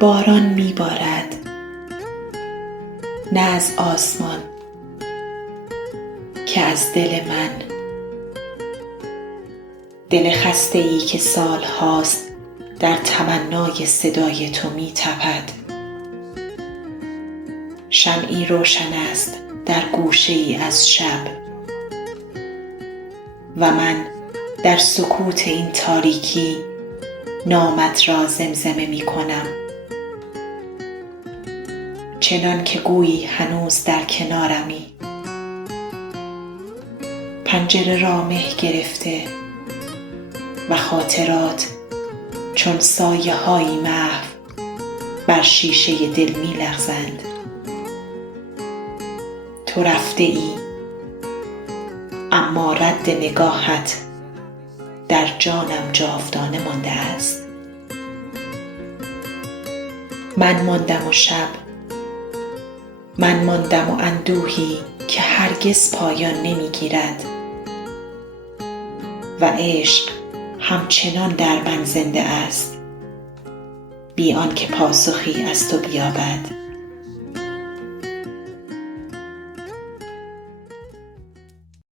باران می بارد، نه از آسمان که از دل من، دل خسته‌ای که سالهاست در تمنای صدای تو می تپد. شمعی روشن است در گوشه‌ای از شب و من در سکوت این تاریکی نامت را زمزمه می کنم، چنان که گویی هنوز در کنارمی. پنجره را مه گرفته و خاطرات چون سایه هایی محو بر شیشه دل می لغزند. تو رفته ای، اما رد نگاهت در جانم جاودانه مانده است. من ماندم و شب، من ماندم و اندوهی که هرگز پایان نمی گیرد و عشق همچنان در من زنده است، بی آنکه پاسخی از تو بیابد.